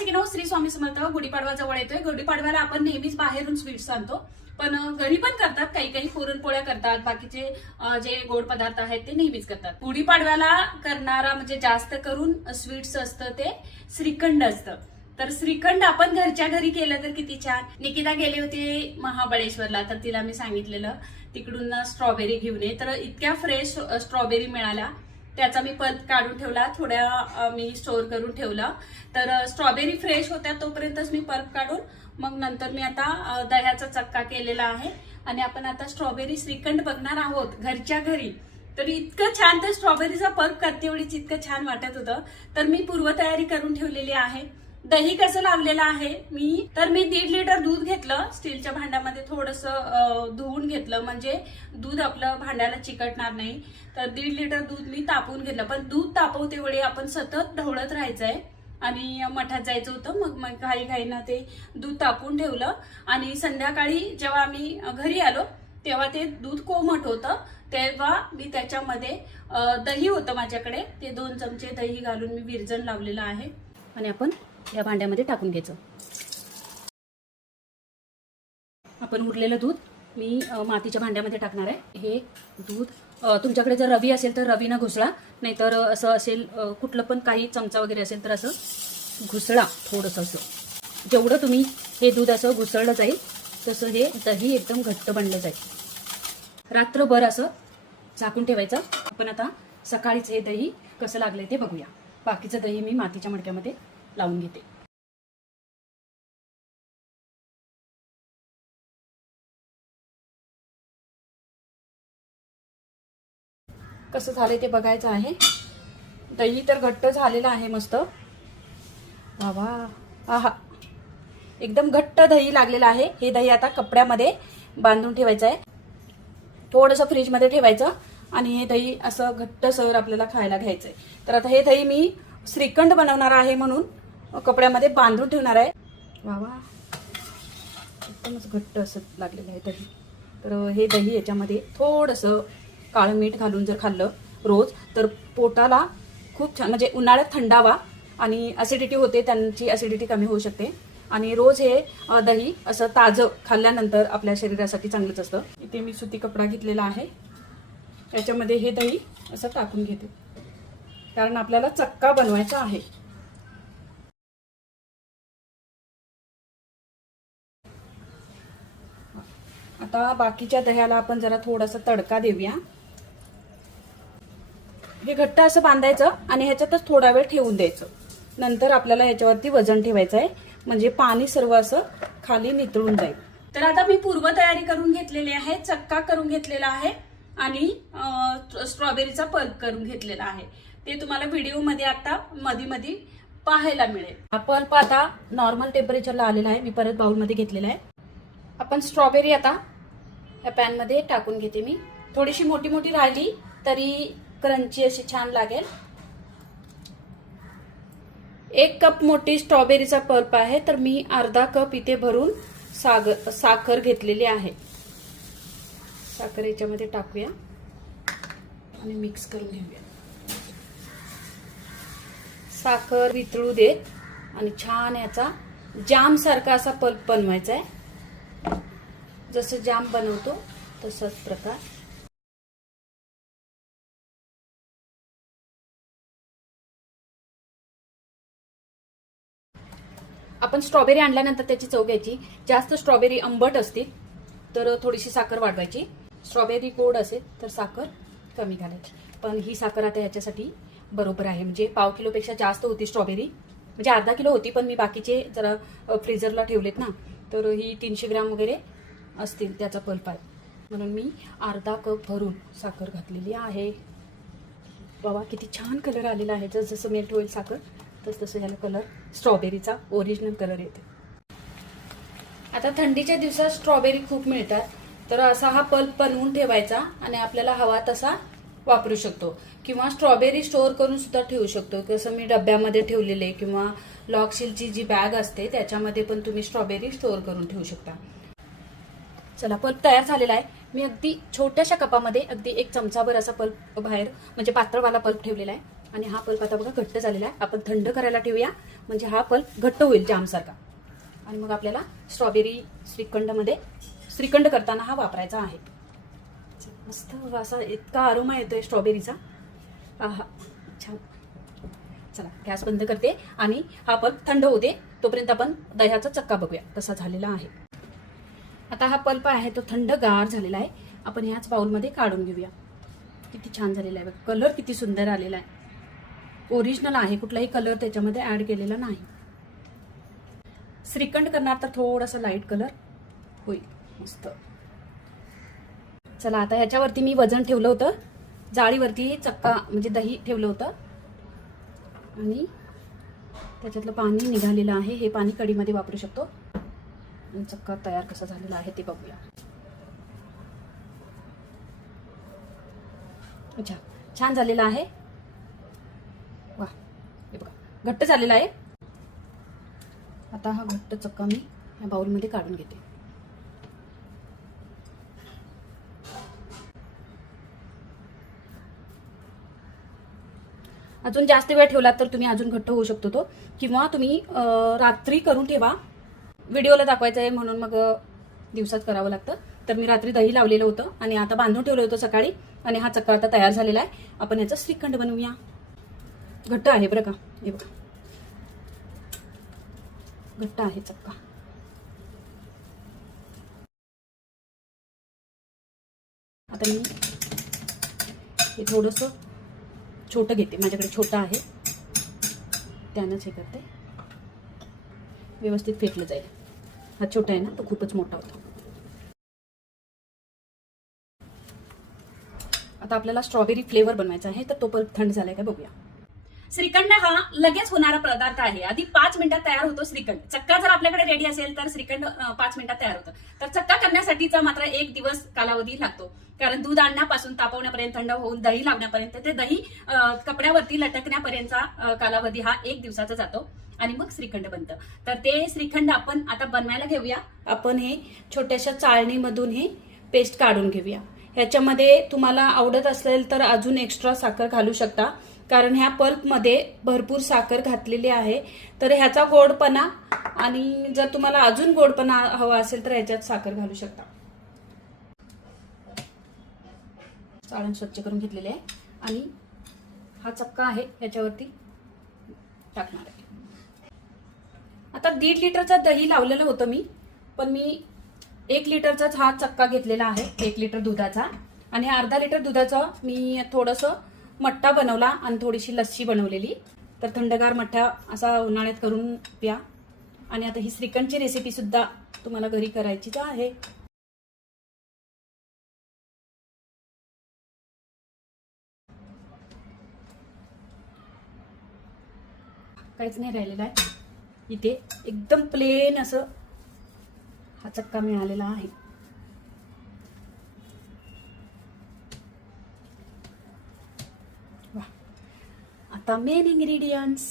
सगळ्यांना श्री स्वामी समर्थ. गुढीपाडवा जवळ येतोय. गुढीपाडव्याला आपण नेहमीच बाहेरून स्वीट्स आणतो, पण घरी पण करतात. काही काही पुरणपोळ्या करतात, बाकीचे जे गोड पदार्थ आहेत ते नेहमीच करतात. गुढीपाडव्याला करणारा म्हणजे जास्त करून स्वीट्स असतं ते श्रीखंड असतं. तर श्रीखंड आपण घरच्या घरी केलं तर किती छान. निकिता गेली होती महाबळेश्वरला, तर तिला मी सांगितलेलं तिकडून स्ट्रॉबेरी घेऊन ये. तर इतक्या फ्रेश स्ट्रॉबेरी मिळाल्या, त्याचा मी पल्प काढून ठेवला, थोड्या मी स्टोअर करून ठेवला. तर स्ट्रॉबेरी फ्रेश होत्या तोपर्यंतच मी पल्प काढून मग नंतर मी आता दह्याचा चक्का केलेला आहे आणि आपण आता स्ट्रॉबेरी श्रीखंड बघणार आहोत घरच्या घरी. तर इतकं छान ते स्ट्रॉबेरीचा पल्प करते वेळीच इतकं छान वाटत होतं. तर मी पूर्वतयारी करून ठेवलेली आहे. दही कसं लावलेलं आहे मी, तर मी 1.5 लिटर दूध घेतलं, स्टीलच्या भांड्यामध्ये थोडंसं धुवून घेतलं, म्हणजे दूध आपलं भांड्याला चिकटणार नाही. तर 1.5 लिटर दूध मी तापवून घेतलं, पण दूध तापवते वेळी आपण सतत ढवळत राहायचंय आणि मठात जायचं होतं. मग घाईघाईनं ते दूध तापवून ठेवलं आणि संध्याकाळी जेव्हा आम्ही घरी आलो तेव्हा ते दूध कोमट होतं. तेव्हा मी त्याच्यामध्ये दही होतं माझ्याकडे, ते 2 चमचे दही घालून मी विरजण लावलेलं आहे आणि आपण या भांड्यामध्ये टाकून घ्यायचं. आपण उरलेलं दूध मी मातीच्या भांड्यामध्ये टाकणार आहे. हे दूध तुमच्याकडे जर रवी असेल तर रवीनं घुसळा, नाहीतर असं असेल कुठलं पण काही चमचा वगैरे असेल तर असं घुसळा थोडंसं. असं जेवढं तुम्ही हे दूध असं घुसळलं जाईल तसं हे दही एकदम घट्ट बनलं जाईल. रात्रभर असं झाकून ठेवायचं. आपण आता सकाळीच हे दही कसं लागलंय ते बघूया. बाकीचं दही मी मातीच्या मडक्यामध्ये लावून घेते. कसं झालंय ते बघायचं आहे. दही तर घट्ट झालेलं आहे मस्त. वा आहा, एकदम घट्ट दही लागलेलं आहे. हे दही आता कपड्यामध्ये बांधून ठेवायचं आहे, थोडंसं फ्रीजमध्ये ठेवायचं आणि हे दही असं घट्ट सर आपल्याला खायला घ्यायचंय. तर आता हे दही मी श्रीखंड बनवणार आहे म्हणून कपड्यामध्ये बांधून ठेवणार आहे. वा एकदमच घट्ट असं लागलेलं आहे दही. तर हे दही याच्यामध्ये थोडंसं काळं मीठ घालून जर खाल्लं रोज तर पोटाला खूप छान, म्हणजे उन्हाळ्यात थंडावा आणि ॲसिडिटी होते, त्यांची ॲसिडिटी कमी होऊ शकते. आणि रोज हे दही असं ताजं खाल्ल्यानंतर आपल्या शरीरासाठी चांगलंच असतं. इथे मी सुती कपडा घेतलेला आहे, याच्यामध्ये हे दही असं टाकून घेते, कारण आपल्याला चक्का बनवायचा आहे. आता बाकीच्या दह्याला आपण जरा थोडासा तडका देऊया. हे घट्ट असं बांधायचं आणि ह्याच्यातच थोडा वेळ ठेवून द्यायचं. नंतर आपल्याला ह्याच्यावरती वजन ठेवायचं आहे, म्हणजे पाणी सर्व असं खाली नितळून जाईल. तर आता मी पूर्वतयारी करून घेतलेली आहे, चक्का करून घेतलेला आहे आणि स्ट्रॉबेरीचा पल्प करून घेतलेला आहे. ते तुम्हाला व्हिडिओमध्ये आता मध्ये पाहायला मिळेल. हा पल्प आता नॉर्मल टेम्परेचरला आलेला आहे. मी परत बाउलमध्ये घेतलेला आहे. आपण स्ट्रॉबेरी आता या पॅनमध्ये टाकून घेते. मी थोडीशी मोठी मोठी राहिली तरी क्रंची अशी छान लागेल. 1 कप मोठी स्ट्रॉबेरीचा पल्प आहे, तर मी अर्धा कप इथे भरून साखर घेतलेली आहे. साखर याच्यामध्ये टाकूया आणि मिक्स करून घेऊया. साखर वितळू देत आणि छान याचा जाम सारखा असा पल्प बनवायचा आहे. जसं जाम बनवतो तसंच प्रकार. आपण स्ट्रॉबेरी आणल्यानंतर त्याची चव घ्यायची. जास्त स्ट्रॉबेरी आंबट असतील तर थोडीशी साखर वाढवायची. स्ट्रॉबेरी गोड असेल तर साखर कमी घालायची. पण ही साखर आता याच्यासाठी बरोबर आहे, म्हणजे पाव किलोपेक्षा जास्त होती स्ट्रॉबेरी, म्हणजे अर्धा किलो होती, पण मी बाकीचे जरा फ्रीजरला ठेवलेत ना, तर ही 300 ग्रॅम वगैरे असतील त्याचा पल्प आहे, म्हणून मी अर्धा कप भरून साखर घातलेली आहे. बाबा किती छान कलर आलेला आहे. जसं मेल्ट होईल साखर तसं ह्याला कलर स्ट्रॉबेरीचा ओरिजिनल कलर येते. आता थंडीच्या दिवसात स्ट्रॉबेरी खूप मिळतात, तर असा हा पल्प बनवून ठेवायचा आणि आपल्याला हवा तसा वापरू शकतो. किंवा स्ट्रॉबेरी स्टोअर करून सुद्धा ठेवू शकतो. कसं मी डब्यामध्ये ठेवलेले किंवा लॉकशीलची जी बॅग असते त्याच्यामध्ये पण तुम्ही स्ट्रॉबेरी स्टोअर करून ठेवू शकता. चला, पल्प तयार झालेला आहे. मी अगदी छोट्याशा कपामध्ये अगदी 1 चमचाभर असा पल्प बाहेर, म्हणजे पातळवाला पल्प ठेवलेला आहे. आणि हा पल्प आता बघा घट्ट झालेला आहे. आपण थंड करायला ठेवूया, म्हणजे हा पल्प घट्ट होईल जामसारखा. आणि मग आपल्याला स्ट्रॉबेरी श्रीखंडमध्ये श्रीखंड करताना हा वापरायचा आहे. मस्त असा इतका अरोमा येतोय स्ट्रॉबेरीचा. आहा छान. चला गॅस बंद करते आणि हा पल्प थंड होते, तोपर्यंत आपण दह्याचा चक्का बघूया कसा झालेला आहे. आता हा पल्प आहे तो थंडगार झालेला आहे. आपण ह्याच बाउलमध्ये काढून घेऊया. किती छान झालेला आहे बघ, कलर किती सुंदर आलेला आहे. ओरिजिनल आहे, कुठलाही कलर त्याच्यामध्ये ऍड केलेला नाही. श्रीखंड करणार तर थोडासा लाईट कलर होईल. मस्त. चला आता ह्याच्यावरती मी वजन ठेवलं होतं, जाळीवरती चक्का म्हणजे दही ठेवलं होतं आणि त्याच्यातलं पाणी निघालेलं आहे. हे पाणी कढीमध्ये वापरू शकतो. आणि चक्का तयार कसा झालेला आहे ते बघूया. अच्छा छान झालेला आहे. वा हे बघा घट्ट झालेला आहे. आता हा घट्ट चक्का मी या बाउलमध्ये काढून घेते. अजून जास्त वेळ ठेवलात तर तुम्ही अजून घट्ट होऊ शकतो तो, किंवा तुम्ही रात्री करून ठेवा. व्हिडिओला दाखवायचं आहे म्हणून मग दिवसात करावं लागतं. तर मी रात्री दही लावलेलं होतं आणि आता बांधून ठेवलं होतं सकाळी, आणि हा चक्का आता तयार झालेला आहे. आपण याचा श्रीखंड बनवूया. घट्ट आहे बरं का, हे बघा घट्ट आहे चक्का. आता मी हे थोडंसं छोटं घेते, माझ्याकडे छोटं आहे त्यानंच हे करते. व्यवस्थित फेटलं जाईल. हा छोटा आहे ना, तो खूपच मोठा होता. आता आपल्याला स्ट्रॉबेरी फ्लेवर बनवायचा आहे, तर तो पल्प थंड झालाय का बघूया. श्रीखंड हा लगेच होणारा पदार्थ आहे. आधी 5 मिनिटात तयार होतो श्रीखंड. चक्का जर आपल्याकडे रेडी असेल तर श्रीखंड 5 मिनिटात तयार होतं. तर चक्का करण्यासाठीचा मात्र 1 दिवस कालावधी लागतो, कारण दूध आणण्यापासून तापवण्यापर्यंत, थंड होऊन दही लावण्यापर्यंत, ते दही कपड्यावरती लटकण्यापर्यंतचा कालावधी हा 1 दिवसाचा जातो. आणि मग श्रीखंड बनतं. तर ते श्रीखंड आपण आता बनवायला घेऊया. आपण हे छोट्याशा चाळणीमधून हे पेस्ट काढून घेऊया. ह्याच्यामध्ये तुम्हाला आवडत असेल तर अजून एक्स्ट्रा साखर घालू शकता, कारण ह्या पल्पमध्ये भरपूर साखर घातलेली आहे. तर ह्याचा गोडपणा, आणि जर तुम्हाला अजून गोडपणा हवा असेल तर ह्याच्यात साखर घालू शकता. चाळण स्वच्छ करून घेतलेले आहे आणि हा चक्का आहे ह्याच्यावरती टाकणार आहे. आता 1.5 लिटरचा दही लावलेलं होतं मी, पण मी 1 लिटरचाच हा चक्का घेतलेला आहे. 1 लिटर दुधाचा, आणि अर्धा लिटर दुधाचा मी थोडंसं मट्टा बनवला आणि थोडीशी लस्सी बनवलेली. तर थंडगार मट्टा असा उन्हाळ्यात करून प्या. आणि आता ही श्रीखंडची रेसिपी सुद्धा तुम्हाला घरी करायचीच आहे. काहीच नाही राहिलेलं आहे इथे, एकदम प्लेन असं हा चक्का मिळालेला आहे. वा. आता मेन इंग्रेडियंट्स.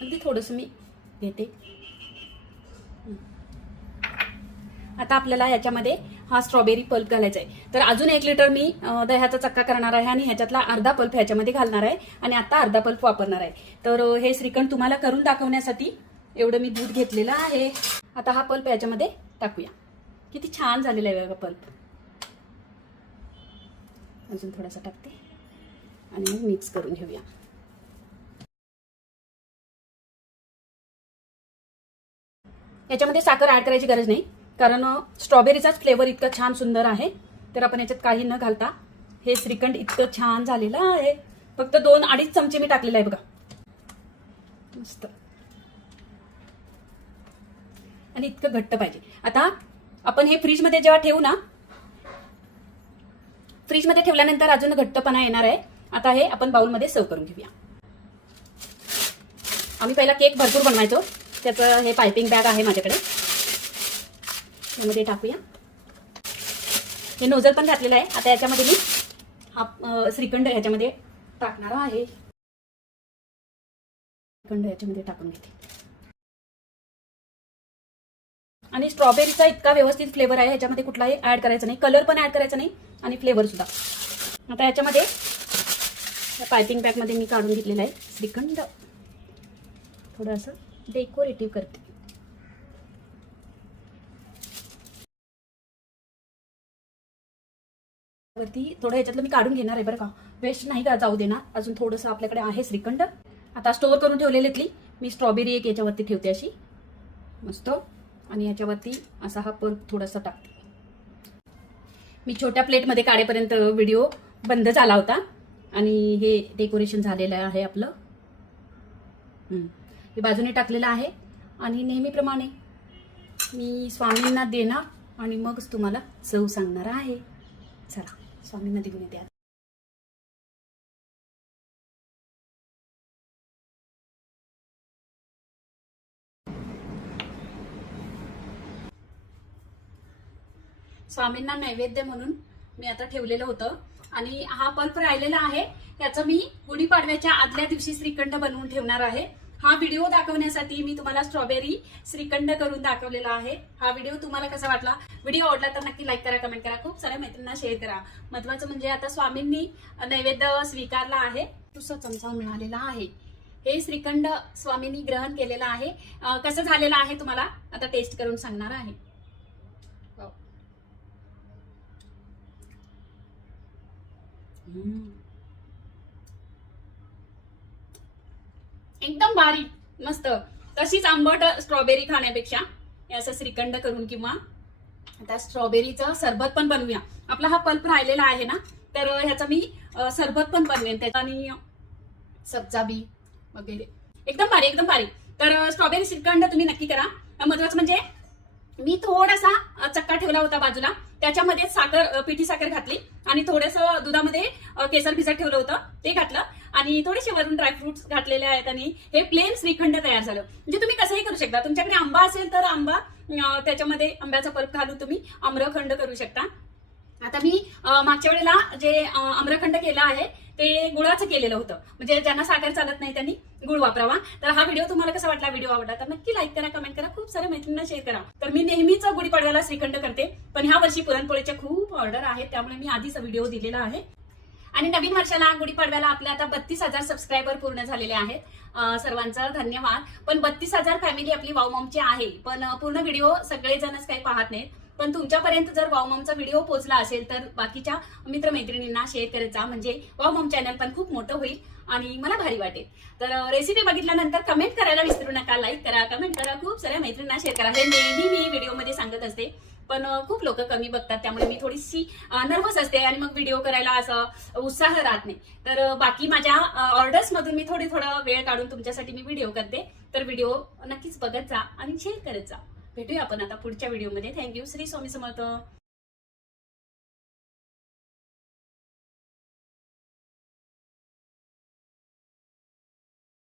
अगदी थोडंसं मी घेते. आता आपल्याला याच्यामध्ये हा स्ट्रॉबेरी पल्प घालायचा आहे. तर अजून 1 लिटर मी दह्याचा चक्का करणार आहे आणि ह्याच्यातला अर्धा पल्प ह्याच्यामध्ये घालणार आहे, आणि आता अर्धा पल्प वापरणार आहे. तर हे श्रीखंड तुम्हाला करून दाखवण्यासाठी एवढं मी दूध घेतलेलं आहे. आता हा पल्प याच्यामध्ये टाकूया. किती छान झालेला आहे बघा पल्प. अजून थोडासा टाकते आणि मग मिक्स करून घेऊया. याच्यामध्ये साखर ऍड करायची गरज नाही, कारण स्ट्रॉबेरीचाच फ्लेवर इतका छान सुंदर आहे. तर आपण याच्यात काही न घालता हे श्रीखंड इतकं छान झालेलं आहे. फक्त 2-2.5 चमचे मी टाकलेला आहे बघा. मस्त. आणि इतकं घट्ट पाहिजे. आता आपण हे फ्रीजमध्ये जेव्हा ठेवू ना, फ्रीजमध्ये ठेवल्यानंतर अजून घट्टपणा येणार आहे. आता हे आपण बाउलमध्ये सर्व करून घेऊया. आम्ही पहिला केक भरपूर बनवायचो, त्याचं हे पायपिंग बॅग आहे माझ्याकडे, यामध्ये टाकूया. हे नोझल पण घातलेलं आहे. आता याच्यामध्ये मी हा श्रीखंड ह्याच्यामध्ये टाकणार आहे. श्रीखंड याच्यामध्ये टाकून घेते आणि स्ट्रॉबेरीचा इतका व्यवस्थित फ्लेवर आहे, ह्याच्यामध्ये कुठलाही ऍड करायचं नाही, कलर पण ऍड करायचा नाही आणि फ्लेवर सुद्धा. आता ह्याच्यामध्ये पायपिंग पॅकमध्ये मी काढून घेतलेलं आहे श्रीखंड. थोडंसं डेकोरेटिव्ह करते. वरती थोडं ह्याच्यातलं मी काढून घेणार आहे बरं का, वेस्ट नाही का जाऊ देणार. अजून थोडंसं आपल्याकडे आहे श्रीखंड. आता स्टोअर करून ठेवलेली मी स्ट्रॉबेरी एक याच्यावरती ठेवते अशी मस्त, आणि याच्यावरती असा हा पल्प थोडासा टाकते. मी छोट्या प्लेटमध्ये काढेपर्यंत व्हिडिओ बंद झाला होता आणि हे डेकोरेशन झालेलं आहे आपलं. हे बाजूने टाकलेलं आहे आणि नेहमीप्रमाणे मी स्वामींना देणार आणि मगच तुम्हाला चव सांगणार आहे. चला स्वामींना देऊन येते. स्वामींना नैवेद्य म्हणून मी आता ठेवलेलं होतं आणि हा पल्प राहिलेला आहे, त्याचं मी गुढीपाडव्याच्या आदल्या दिवशी श्रीखंड बनवून ठेवणार आहे. हा व्हिडिओ दाखवण्यासाठी मी तुम्हाला स्ट्रॉबेरी श्रीखंड करून दाखवलेला आहे. हा व्हिडिओ तुम्हाला कसा वाटला? व्हिडिओ आवडला तर नक्की लाईक करा, कमेंट करा, खूप साऱ्या मैत्रिणींना शेअर करा. महत्वाचं म्हणजे आता स्वामींनी नैवेद्य स्वीकारला आहे, दुसरा चमचा मिळालेला आहे. हे श्रीखंड स्वामींनी ग्रहण केलेलं आहे. कसं झालेलं आहे तुम्हाला आता टेस्ट करून सांगणार आहे. एकदम भारी मस्त. तशीच आंबट स्ट्रॉबेरी खाण्यापेक्षा असं श्रीखंड करून किंवा आता स्ट्रॉबेरीचं सरबत पण बनवूया. आपला हा पल्प राहिलेला आहे ना, तर ह्याचा मी सरबत पण बनवेन त्याचा, आणि सब्जा बी वगैरे एकदम भारी एकदम भारी. तर स्ट्रॉबेरी श्रीखंड तुम्ही नक्की करा. महत्वाचं म्हणजे मी थोडासा चक्का ठेवला होता बाजूला, त्याच्यामध्ये साखर पिठी साखर घातली आणि थोडंसं दुधामध्ये केसर भिजत ठेवलं होतं ते घातलं आणि थोडेसे वरून ड्रायफ्रुट्स घातलेले आहेत आणि हे प्लेन श्रीखंड तयार झालं. म्हणजे तुम्ही कसंही करू शकता. तुमच्याकडे आंबा असेल तर आंबा, त्याच्यामध्ये आंब्याचा पल्प घालून तुम्ही आम्रखंड करू शकता. आता मी मागच्या वेळेला जे आम्रखंड केलं आहे ते गुळाचं केलेलं होतं, म्हणजे ज्यांना साखर चालत नाही त्यांनी गुळ वापरावा. तर हा व्हिडिओ तुम्हाला कसा वाटला? व्हिडिओ आवडला तर नक्की लाईक करा, कमेंट करा, खूप साऱ्या मैत्रिणींना शेअर करा. तर मी नेहमीच गुढीपाडव्याला श्रीखंड करते, पण ह्या वर्षी पुरणपोळीच्या खूप ऑर्डर आहेत, त्यामुळे मी आधीच व्हिडिओ दिलेला आहे. आणि नवीन वर्षाला गुढीपाडव्याला आपल्या आता 32,000 सबस्क्रायबर पूर्ण झालेले आहेत. सर्वांचा धन्यवाद. पण 32,000 फॅमिली आपली वाव मॉमची आहे, पण पूर्ण व्हिडिओ सगळेजणच काही पाहत नाहीत. पण तुमच्यापर्यंत जर वाव मॉमचा व्हिडिओ पोहोचला असेल तर बाकीच्या मित्रमैत्रिणींना शेअर करत जा, म्हणजे वाव मॉम चॅनल पण खूप मोठं होईल आणि मला भारी वाटेल. तर रेसिपी बघितल्यानंतर कमेंट करायला विसरू नका, लाईक करा, कमेंट करा, खूप साऱ्या मैत्रिणींना शेअर करा. हे नेहमी मी व्हिडिओमध्ये सांगत असते, पण खूप लोक कमी बघतात, त्यामुळे मी थोडीशी नर्वस असते आणि मग व्हिडिओ करायला असं उत्साह राहत नाही. तर बाकी माझ्या ऑर्डर्स मधून मी थोडा वेळ काढून तुमच्यासाठी मी व्हिडिओ करते. तर व्हिडिओ नक्कीच बघत जा आणि शेअर करत जा. भेटूया आपण आता पुढच्या व्हिडिओमध्ये. थँक्यू. श्री स्वामी समर्थ.